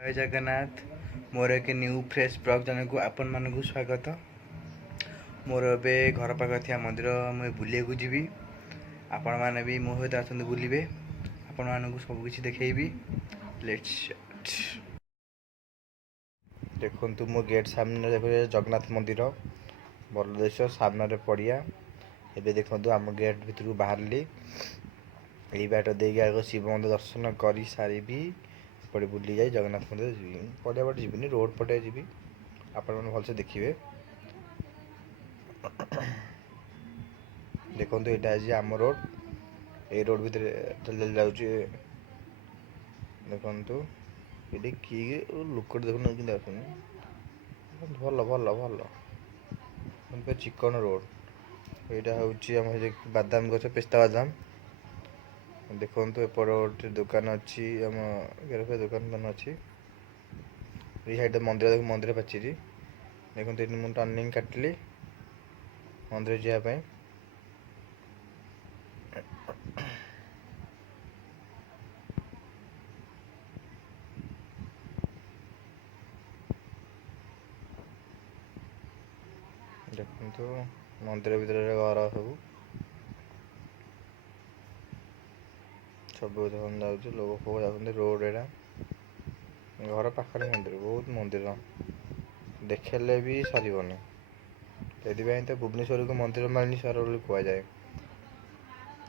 जय जगन्नाथ। मोर एक new fresh blog channel को आपण मानक स्वागत। मोर ए घर पाख थी मंदिर मुझे बुलिया जी आपण मैंने भी मो सहित आसते बुलवे आपण मानक सबकि देखी। लेट्स देखु मो गेट सामने देख जगन्नाथ मंदिर भल दृश्य सामने पड़िया। एबे देखु आम गेट भितर बाहरली यही बाट दे आगे शिव मंदिर दर्शन कर सारी पड़े बुली जाए जगन्नाथ मंदिर जी पड़िया बाट जी रोड पटे जी आपण मैंने भलसे देखिए। देखो यहाँ आम रोड ये रोड भितर चल जाऊँगी देखु ये किए लोक देखुन भल भल भल चिकन रोड यहाँ हूँ बादाम गछ पेस्ता बादाम। देखो एपट गोटे दुकान अच्छी आम दुकान अच्छी ये मंदिर मंदिर पाचेरी देखो मुझे टर्निंग काटिली मंदिर जावाई। देखो मंदिर भीतर घर सब सब लोग फोक जाते रोड एटा घर पाखे मंदिर बहुत मंदिर देखले भी सारन से तो भुवनेश्वर को मंदिर मालिनी सहर बोली कहुए।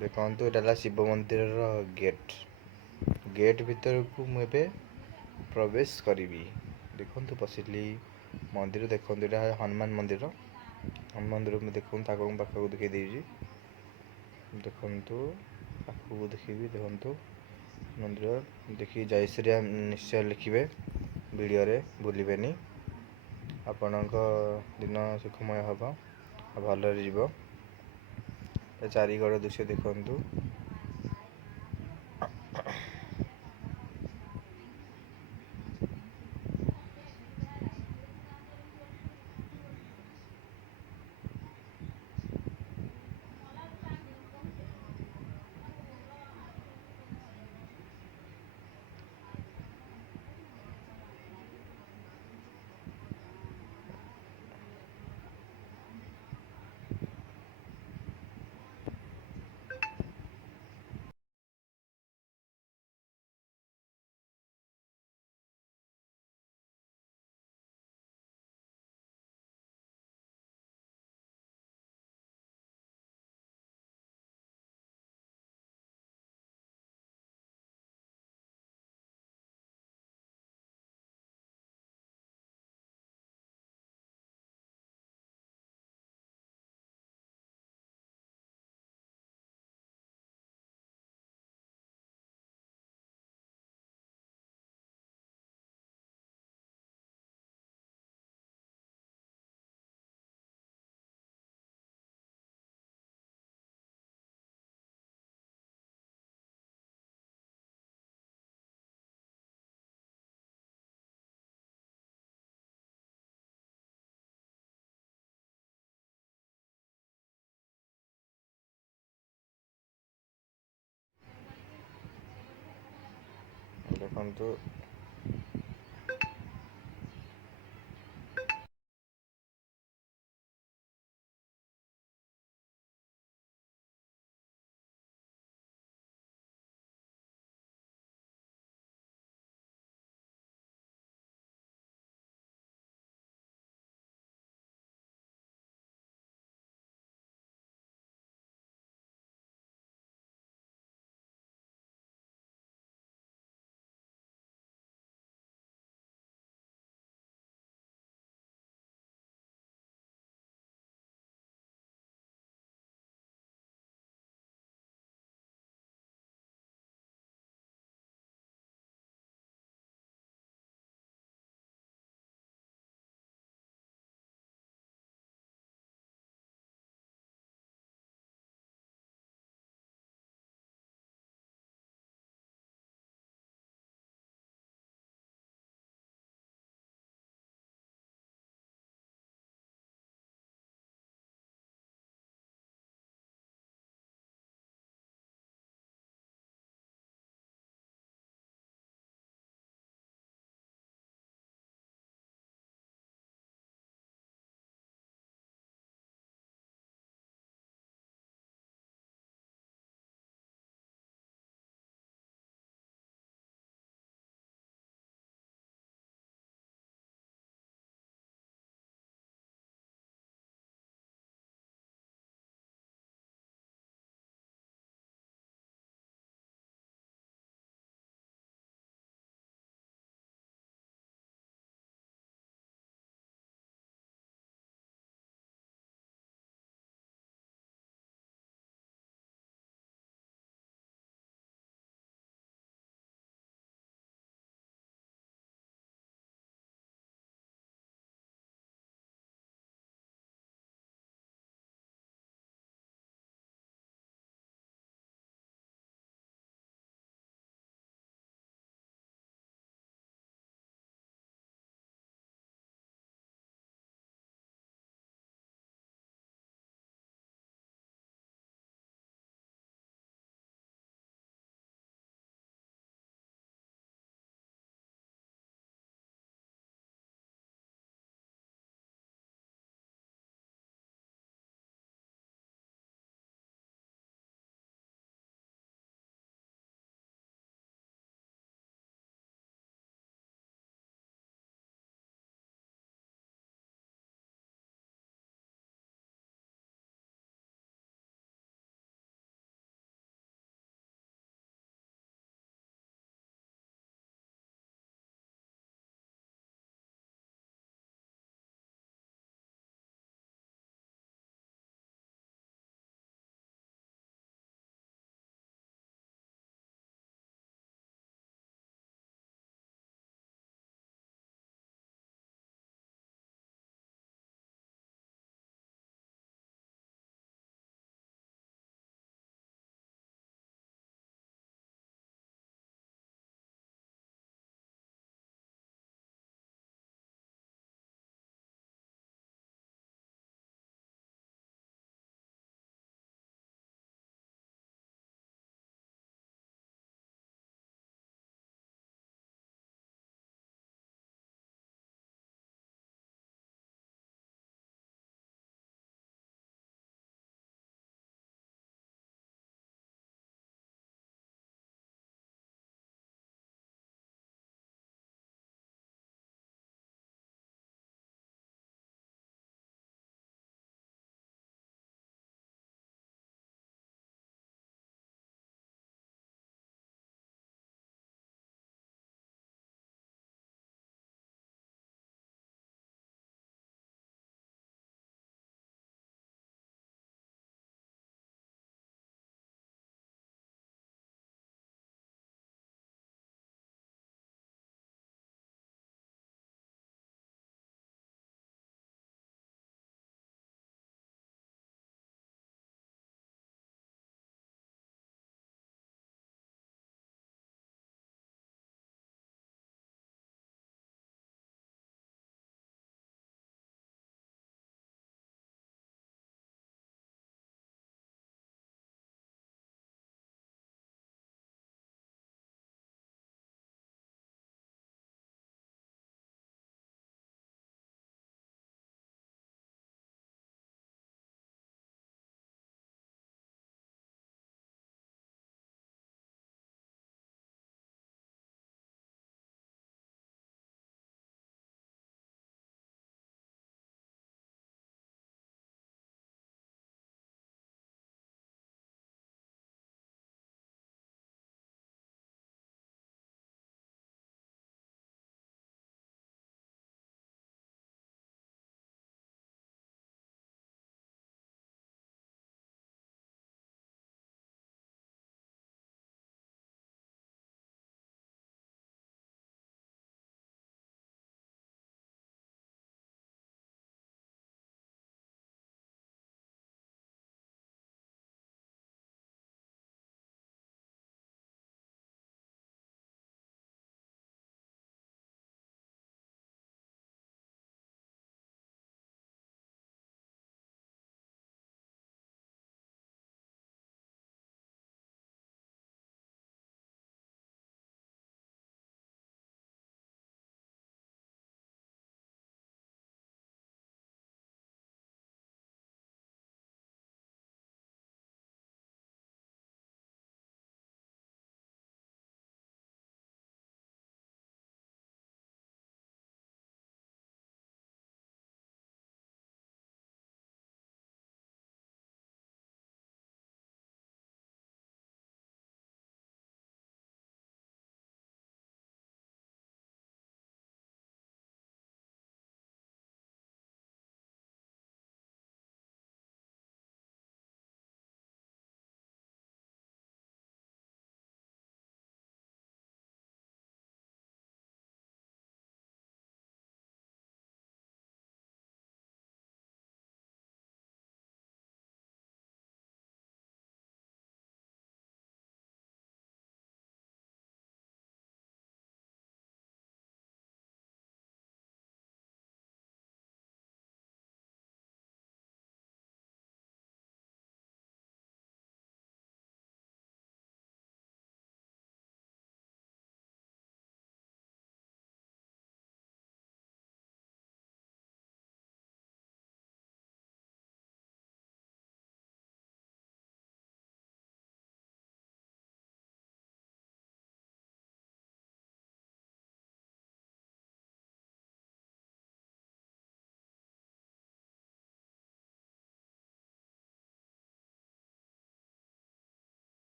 देखु यहाँ शिव मंदिर गेट गेट भीतर को मुझे प्रवेश करी। देखु पशिली मंदिर देखो यहाँ हनुमान मंदिर हनुमान मंदिर में देखो ठाकुर पाखक देखी देखु पाखक देखी देखु मंदिर देखिए जय श्री राम निश्चय लिखे वीडियो रे भूलबेनी आपण दिन सुखमय हम भलरे जीव। चारिगड़ दृश्य देखु। देखु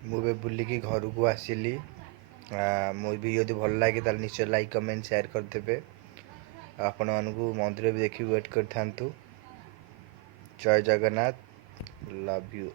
ମୁଁ ଏବେ ବୁଲିକି ଘରକୁ ଆସିଲି। ମୋ ଭିଡ଼ିଓ ଯଦି ଭଲ ଲାଗେ ତାହେଲେ ନିଶ୍ଚୟ ଲାଇକ୍ କମେଣ୍ଟ ସେୟାର କରିଦେବେ। ଆପଣମାନଙ୍କୁ ମନ୍ଦିର ବି ଦେଖି ୱେଟ୍ କରିଥାନ୍ତୁ। ଜୟ ଜଗନ୍ନାଥ, ଲଭ୍ ୟୁ।